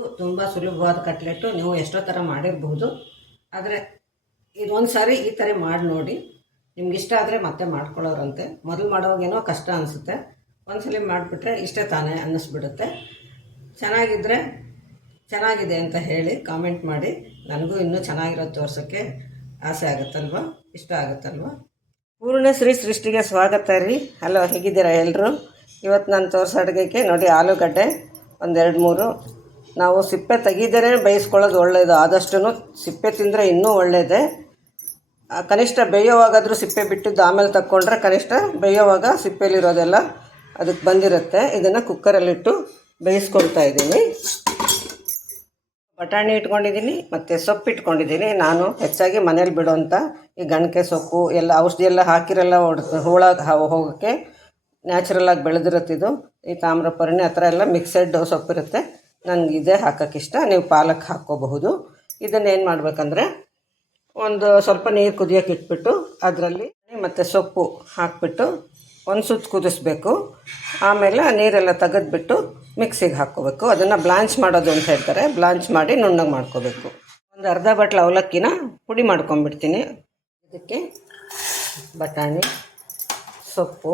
ತುಂಬ ಸುಲಭವಾದ ಕಟ್ಲೆಟ್ಟು ನೀವು ಎಷ್ಟೋ ಥರ ಮಾಡಿರಬಹುದು ಆದರೆ ಇದೊಂದು ಸಾರಿ ಈ ಥರ ಮಾಡಿ ನೋಡಿ. ನಿಮ್ಗೆ ಇಷ್ಟ ಆದರೆ ಮತ್ತೆ ಮಾಡ್ಕೊಳ್ಳೋರಂತೆ. ಮೊದಲು ಮಾಡೋವಾಗೇನೋ ಕಷ್ಟ ಅನಿಸುತ್ತೆ. ಒಂದ್ಸಲಿ ಮಾಡಿಬಿಟ್ರೆ ಇಷ್ಟೇ ತಾನೇ ಅನ್ನಿಸ್ಬಿಡುತ್ತೆ. ಚೆನ್ನಾಗಿದ್ದರೆ ಚೆನ್ನಾಗಿದೆ ಅಂತ ಹೇಳಿ ಕಾಮೆಂಟ್ ಮಾಡಿ. ನನಗೂ ಇನ್ನೂ ಚೆನ್ನಾಗಿರೋದು ತೋರ್ಸೋಕ್ಕೆ ಆಸೆ ಆಗುತ್ತಲ್ವ? ಇಷ್ಟ ಆಗುತ್ತಲ್ವ? ಪೂರ್ಣಶ್ರೀ ಸೃಷ್ಟಿಗೆ ಸ್ವಾಗತ ರೀ. ಹಲೋ, ಹೇಗಿದ್ದೀರಾ ಎಲ್ಲರೂ ಇವತ್ತು ನಾನು ತೋರಿಸೋ ಅಡುಗೆಗೆ ನೋಡಿ ಆಲೂಗಡ್ಡೆ ಒಂದೆರಡು ಮೂರು. ನಾವು ಸಿಪ್ಪೆ ತೆಗೀದರೆ ಬೇಯಿಸ್ಕೊಳ್ಳೋದು ಒಳ್ಳೆಯದು ಆದಷ್ಟು ಸಿಪ್ಪೆ ತಿಂದರೆ ಇನ್ನೂ ಒಳ್ಳೆಯದೇ ಕನಿಷ್ಠ ಬೇಯೋವಾಗಾದರೂ ಸಿಪ್ಪೆ ಬಿಟ್ಟಿದ್ದು ಆಮೇಲೆ ತಕ್ಕೊಂಡ್ರೆ ಕನಿಷ್ಠ ಬೇಯೋವಾಗ ಸಿಪ್ಪೆಲಿರೋದೆಲ್ಲ ಅದಕ್ಕೆ ಬಂದಿರುತ್ತೆ. ಇದನ್ನು ಕುಕ್ಕರಲ್ಲಿಟ್ಟು ಬೇಯಿಸ್ಕೊಳ್ತಾ ಇದ್ದೀನಿ. ಬಟಾಣಿ ಇಟ್ಕೊಂಡಿದ್ದೀನಿ, ಮತ್ತು ಸೊಪ್ಪು ಇಟ್ಕೊಂಡಿದ್ದೀನಿ. ನಾನು ಹೆಚ್ಚಾಗಿ ಮನೇಲಿ ಬಿಡೋಂಥ ಈ ಗಣಕೆ ಸೊಪ್ಪು, ಎಲ್ಲ ಔಷಧಿ ಎಲ್ಲ ಹಾಕಿರೆಲ್ಲ ಹೊಡ್ ಹುಳ ಹೋಗೋಕ್ಕೆ. ನ್ಯಾಚುರಲಾಗಿ ಬೆಳೆದಿರುತ್ತಿದ್ದು ಈ ತಾಮ್ರಪರ್ಣಿ ಆ ಥರ ಎಲ್ಲ ಮಿಕ್ಸೆಡ್ ಸೊಪ್ಪಿರುತ್ತೆ. ನನಗೆ ಇದೇ ಹಾಕೋಕ್ಕೆ ಇಷ್ಟ. ನೀವು ಪಾಲಕ್ ಹಾಕ್ಕೋಬಹುದು. ಇದನ್ನು ಏನು ಮಾಡಬೇಕಂದ್ರೆ ಒಂದು ಸ್ವಲ್ಪ ನೀರು ಕುದಿಯೋಕೆ ಇಟ್ಬಿಟ್ಟು ಅದರಲ್ಲಿ ಮತ್ತು ಸೊಪ್ಪು ಹಾಕಿಬಿಟ್ಟು ಒಂದು ಸುತ್ತು ಕುದಿಸ್ಬೇಕು. ಆಮೇಲೆ ನೀರೆಲ್ಲ ತೆಗೆದ್ಬಿಟ್ಟು ಮಿಕ್ಸಿಗೆ ಹಾಕ್ಕೋಬೇಕು. ಅದನ್ನು ಬ್ಲಾಂಚ್ ಮಾಡೋದು ಅಂತ ಹೇಳ್ತಾರೆ. ಬ್ಲಾಂಚ್ ಮಾಡಿ ನುಣ್ಣಗೆ ಮಾಡ್ಕೋಬೇಕು. ಒಂದು ಅರ್ಧ ಬಟ್ಲು ಅವಲಕ್ಕಿನ ಪುಡಿ ಮಾಡ್ಕೊಂಬಿಡ್ತೀನಿ ಇದಕ್ಕೆ ಬಟಾಣಿ, ಸೊಪ್ಪು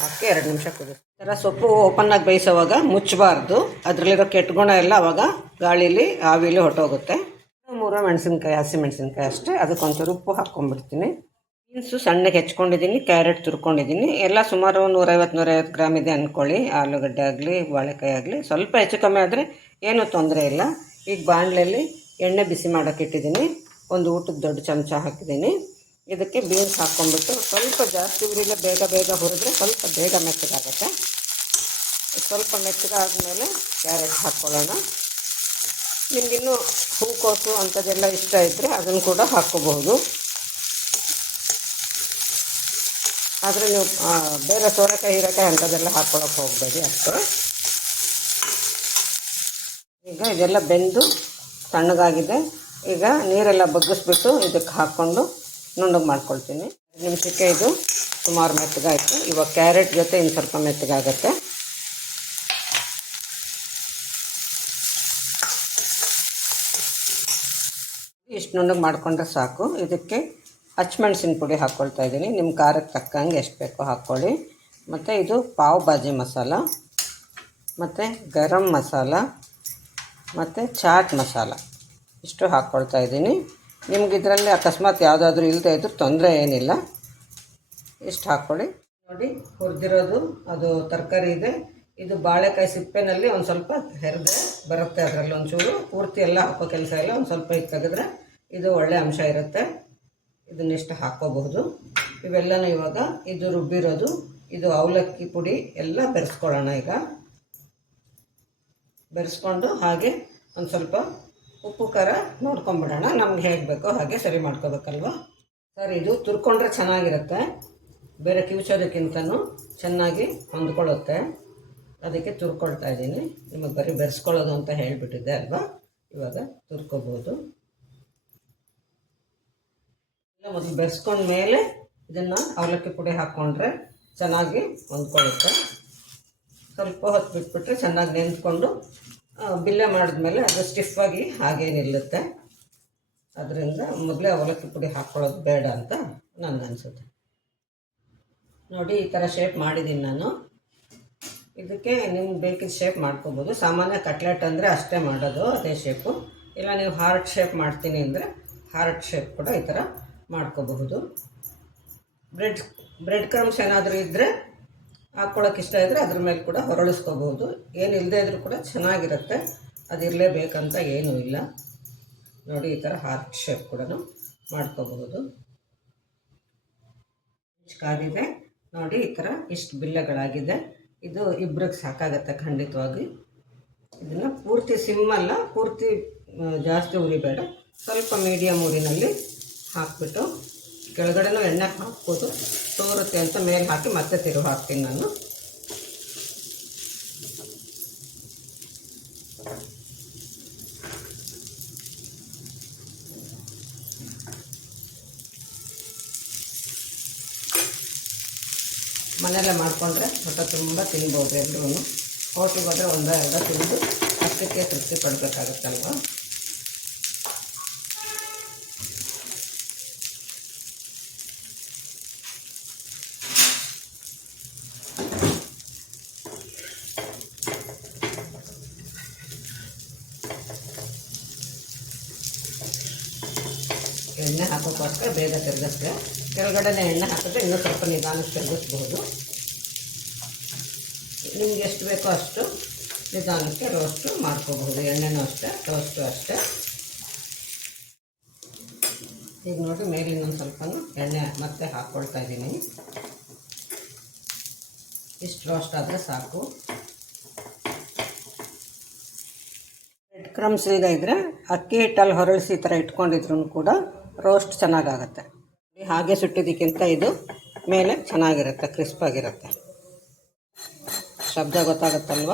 ಹಾಕಿ ಎರಡು ನಿಮಿಷ ಕುದಿಸಿ ಈ ಥರ ಸೊಪ್ಪು ಓಪನ್ನಾಗಿ ಬೇಯಿಸೋವಾಗ ಮುಚ್ಚಬಾರ್ದು. ಅದರಲ್ಲಿರೋ ಕೆಟ್ಟ ಗುಣ ಎಲ್ಲ ಅವಾಗ ಗಾಳೀಲಿ ಆವಿಲಿ ಹೊಟ್ಟೋಗುತ್ತೆ ಮೂರು ಮೆಣಸಿನ್ಕಾಯಿ, ಹಸಿ ಮೆಣಸಿನ್ಕಾಯಿ ಅಷ್ಟೇ. ಅದಕ್ಕೊಂಚೂರು ಉಪ್ಪು ಹಾಕ್ಕೊಂಡ್ಬಿಡ್ತೀನಿ. ಬೀನ್ಸು ಸಣ್ಣಗೆ ಹೆಚ್ಕೊಂಡಿದ್ದೀನಿ, ಕ್ಯಾರೆಟ್ ತುರ್ಕೊಂಡಿದ್ದೀನಿ. ಎಲ್ಲ ಸುಮಾರು ನೂರೈವತ್ತು ನೂರೈವತ್ತು ಗ್ರಾಮ್ ಇದೆ ಅಂದ್ಕೊಳ್ಳಿ ಆಲೂಗಡ್ಡೆ ಆಗಲಿ, ಬಾಳೆಕಾಯಿ ಆಗಲಿ. ಸ್ವಲ್ಪ ಹೆಚ್ಚು ಕಮ್ಮಿ ಆದರೆ ಏನೂ ತೊಂದರೆ ಇಲ್ಲ. ಈಗ ಬಾಣಲೆಯಲ್ಲಿ ಎಣ್ಣೆ ಬಿಸಿ ಮಾಡೋಕೆ ಇಟ್ಟಿದ್ದೀನಿ. ಒಂದು ಊಟದ ದೊಡ್ಡ ಚಮಚ ಹಾಕಿದ್ದೀನಿ. ಇದಕ್ಕೆ ಬೀನ್ಸ್ ಹಾಕ್ಕೊಂಡ್ಬಿಟ್ಟು ಸ್ವಲ್ಪ ಜಾಸ್ತಿ ಉರಿಲ್ಲ ಬೇಗ ಬೇಗ ಹುರಿದ್ರೆ ಸ್ವಲ್ಪ ಬೇಗ ಮೆತ್ತಗಾಗುತ್ತೆ. ಸ್ವಲ್ಪ ಮೆತ್ತಗಾದ್ಮೇಲೆ ಕ್ಯಾರೆಟ್ ಹಾಕ್ಕೊಳ್ಳೋಣ ನಿಮಗಿನ್ನೂ ಹೂಕೋಸು ಅಂಥದ್ದೆಲ್ಲ ಇಷ್ಟ ಇದ್ದರೆ ಅದನ್ನು ಕೂಡ ಹಾಕ್ಕೋಬಹುದು. ಆದರೆ ನೀವು ಬೇರೆ ಸೋರೆಕಾಯಿ, ಹೀರೆಕಾಯಿ ಅಂಥದ್ದೆಲ್ಲ ಹಾಕ್ಕೊಳಕ್ಕೆ ಹೋಗಬೇಡಿ ಅಷ್ಟೇ. ಈಗ ಇದೆಲ್ಲ ಬೆಂದು ತಣ್ಣಗಾಗಿದೆ. ಈಗ ನೀರೆಲ್ಲ ಬಗ್ಗಿಸ್ಬಿಟ್ಟು ಇದಕ್ಕೆ ಹಾಕ್ಕೊಂಡು ನುಣ್ಣಗೆ ಮಾಡ್ಕೊಳ್ತೀನಿ. ನಿಮಿಷಕ್ಕೆ ಇದು ಸುಮಾರು ಮೆತ್ತಗಾಯಿತು. ಇವಾಗ ಕ್ಯಾರೆಟ್ ಜೊತೆ ಇನ್ನು ಸ್ವಲ್ಪ ಮೆತ್ತಗಾಗತ್ತೆ. ಇಷ್ಟು ನುಣ್ಣಗೆ ಮಾಡಿಕೊಂಡ್ರೆ ಸಾಕು. ಇದಕ್ಕೆ ಹಚ್ಮೆಣಸಿನ ಪುಡಿ ಹಾಕ್ಕೊಳ್ತಾ ಇದ್ದೀನಿ. ನಿಮ್ಮ ಖಾರಕ್ಕೆ ತಕ್ಕಂಗೆ ಎಷ್ಟು ಬೇಕೋ ಹಾಕ್ಕೊಳ್ಳಿ ಮತ್ತು ಇದು ಪಾವ್ ಭಾಜಿ ಮಸಾಲ, ಮತ್ತು ಗರಂ ಮಸಾಲ, ಮತ್ತು ಚಾಟ್ ಮಸಾಲ. ಇಷ್ಟು ಹಾಕ್ಕೊಳ್ತಾ ಇದ್ದೀನಿ. ನಿಮ್ಗೆ ಇದರಲ್ಲಿ ಅಕಸ್ಮಾತ್ ಯಾವುದಾದ್ರೂ ಇಲ್ಲದೆ ಇದ್ರೂ ತೊಂದರೆ ಏನಿಲ್ಲ. ಇಷ್ಟು ಹಾಕ್ಕೊಳ್ಳಿ ನೋಡಿ, ಹುರಿದಿರೋದು, ಅದು ತರಕಾರಿ ಇದೆ. ಇದು ಬಾಳೆಕಾಯಿ ಸಿಪ್ಪೆನಲ್ಲಿ ಒಂದು ಸ್ವಲ್ಪ ಹೆರಿದ್ರೆ ಬರುತ್ತೆ ಅದರಲ್ಲಿ ಒಂಚೂರು. ಪೂರ್ತಿ ಎಲ್ಲ ಹಾಕೋ ಕೆಲಸ ಇಲ್ಲ, ಒಂದು ಸ್ವಲ್ಪ ಇದು ತೆಗೆದ್ರೆ ಇದು ಒಳ್ಳೆ ಅಂಶ ಇರುತ್ತೆ. ಇದನ್ನಿಷ್ಟು ಹಾಕ್ಕೋಬಹುದು ಇವೆಲ್ಲನೂ ಇವಾಗ ಇದು ರುಬ್ಬಿರೋದು, ಇದು ಅವಲಕ್ಕಿ ಪುಡಿ ಎಲ್ಲ ಬೆರೆಸ್ಕೊಳ್ಳೋಣ ಈಗ. ಬೆರೆಸ್ಕೊಂಡು ಹಾಗೆ ಒಂದು ಸ್ವಲ್ಪ ಉಪ್ಪು ಖಾರ ನೋಡ್ಕೊಂಬಿಡೋಣ. ನಮ್ಗೆ ಹೇಗೆ ಬೇಕೋ ಹಾಗೆ ಸರಿ ಮಾಡ್ಕೋಬೇಕಲ್ವ? ಸರ್ ಇದು ತುರ್ಕೊಂಡ್ರೆ ಚೆನ್ನಾಗಿರುತ್ತೆ. ಬೇರೆ ಕಿವುಚೋದಕ್ಕಿಂತನೂ ಚೆನ್ನಾಗಿ ಹೊಂದ್ಕೊಳ್ಳುತ್ತೆ. ಅದಕ್ಕೆ ತುರ್ಕೊಳ್ತಾ ಇದ್ದೀನಿ. ನಿಮಗೆ ಬರೀ ಬೆರೆಸ್ಕೊಳ್ಳೋದು ಅಂತ ಹೇಳಿಬಿಟ್ಟಿದ್ದೆ ಅಲ್ವಾ? ಇವಾಗ ತುರ್ಕೋಬೋದು. ಇಲ್ಲ ಮೊದಲು ಬೆರೆಸ್ಕೊಂಡ್ಮೇಲೆ ಇದನ್ನು ಅವಲಕ್ಕಿ ಪುಡಿ ಹಾಕ್ಕೊಂಡ್ರೆ ಚೆನ್ನಾಗಿ ಹೊಂದ್ಕೊಳ್ಳುತ್ತೆ. ಸ್ವಲ್ಪ ಹೊತ್ತು ಬಿಟ್ಬಿಟ್ರೆ ಚೆನ್ನಾಗಿ ಆ, ಬಿಲ್ಲೆ ಮಾಡಿದ್ಮೇಲೆ ಅದು ಸ್ಟಿಫಾಗಿ ಹಾಗೇ ನಿಲ್ಲುತ್ತೆ. ಅದರಿಂದ ಮೊದಲೇ ಅವಲಕ್ಕಿ ಪುಡಿ ಹಾಕ್ಕೊಳ್ಳೋದು ಬೇಡ ಅಂತ ನನಗನ್ಸುತ್ತೆ ನೋಡಿ, ಈ ಥರ ಶೇಪ್ ಮಾಡಿದ್ದೀನಿ ನಾನು. ಇದಕ್ಕೆ ನಿಮ್ಗೆ ಬೇಕಿದ್ದ ಶೇಪ್ ಮಾಡ್ಕೋಬೋದು. ಸಾಮಾನ್ಯ ಕಟ್ಲೆಟ್ ಅಂದರೆ ಅಷ್ಟೇ ಮಾಡೋದು, ಅದೇ ಶೇಪು ಇಲ್ಲ, ನೀವು ಹಾರ್ಟ್ ಶೇಪ್ ಮಾಡ್ತೀನಿ ಅಂದರೆ ಹಾರ್ಟ್ ಶೇಪ್ ಕೂಡ ಈ ಥರ ಮಾಡ್ಕೋಬಹುದು. ಬ್ರೆಡ್ ಬ್ರೆಡ್ ಕ್ರಮ್ಸ್ ಏನಾದರೂ ಇದ್ದರೆ ಹಾಕ್ಕೊಳಕ್ಕೆ ಇಷ್ಟ ಇದ್ದರೆ ಅದ್ರ ಮೇಲೆ ಕೂಡ ಹೊರಳಿಸ್ಕೋಬೋದು ಏನು ಇಲ್ಲದೆ ಇದ್ರೂ ಕೂಡ ಚೆನ್ನಾಗಿರುತ್ತೆ. ಅದಿರಲೇಬೇಕಂತ ಏನೂ ಇಲ್ಲ. ನೋಡಿ, ಈ ಥರ ಹಾರ್ಟ್ ಶೇಪ್ ಕೂಡ ಮಾಡ್ಕೋಬಹುದು. ಕಾದಿದೆ. ನೋಡಿ, ಈ ಥರ ಇಷ್ಟು ಬಿಲ್ಲೆಗಳಾಗಿದೆ. ಇದು ಇಬ್ಬರಿಗೆ ಸಾಕಾಗತ್ತೆ ಖಂಡಿತವಾಗಿ. ಇದನ್ನು ಪೂರ್ತಿ ಸಿಮ್ಮಲ್ಲ ಪೂರ್ತಿ ಜಾಸ್ತಿ ಉರಿಬೇಡ. ಸ್ವಲ್ಪ ಮೀಡಿಯಮ್ ಉರಿನಲ್ಲಿ ಹಾಕ್ಬಿಟ್ಟು ಕೆಳಗಡೆನೂ ಎಣ್ಣೆ ಹಾಕ್ಬೋದು. ತೋರುತ್ತೆ ಅಂತ ಮೇಲೆ ಹಾಕಿ ಮತ್ತೆ ತಿರುಗಿ ಹಾಕ್ತೀನಿ ನಾನು. ಮನೆಯಲ್ಲೇ ಮಾಡಿಕೊಂಡ್ರೆ ಊಟ ತುಂಬ ತಿನ್ಬೋದು ಎಲ್ಲರೂ ಹೋಟ್ಲಿಗೆ ಹೋದರೆ ಒಂದೋ ಎರಡೋ ತಿಂದು ಅಷ್ಟಕ್ಕೆ ತೃಪ್ತಿ ಪಡಬೇಕಾಗತ್ತಲ್ವ? ಎಣ್ಣೆ ಹಾಕೋಕ್ಕೋಸ್ಕರ ಬೇಗ ತಿರುಗಿಸ್ದೆ ಕೆಳಗಡೆನೆ ಎಣ್ಣೆ ಹಾಕಿದ್ರೆ ಇನ್ನೂ ಸ್ವಲ್ಪ ನಿಧಾನಕ್ಕೆ ತಿರುಗಿಸ್ಬೋದು. ನಿಮ್ಗೆ ಎಷ್ಟು ಬೇಕೋ ಅಷ್ಟು ನಿಧಾನಕ್ಕೆ ರೋಸ್ಟು ಮಾಡ್ಕೋಬಹುದು ಎಣ್ಣೆನೂ ಅಷ್ಟೇ ರೋಸ್ಟು ಅಷ್ಟೇ. ಈಗ ನೋಡಿ ಇನ್ನೊಂದು ಸ್ವಲ್ಪ ಎಣ್ಣೆ ಮತ್ತೆ ಹಾಕ್ಕೊಳ್ತಾ ಇದ್ದೀನಿ. ಇಷ್ಟು ರೋಸ್ಟ್ ಆದರೆ ಸಾಕು. ಬ್ರೆಡ್ ಕ್ರಮ್ಸ್ ಇಲ್ಲದೆ ಇದ್ದರೆ ಅಕ್ಕಿ ಹಿಟ್ಟಲ್ಲಿ ಹೊರಳಿಸಿ ಈ ಥರ ಇಟ್ಕೊಂಡಿದ್ರು ಕೂಡ ರೋಸ್ಟ್ ಚೆನ್ನಾಗಾಗತ್ತೆ. ಹಾಗೆ ಸುಟ್ಟಿದ್ದಕ್ಕಿಂತ ಇದು ಮೇಲೆ ಚೆನ್ನಾಗಿರುತ್ತೆ ಕ್ರಿಸ್ಪಾಗಿರುತ್ತೆ. ಶಬ್ದ ಗೊತ್ತಾಗುತ್ತಲ್ವ?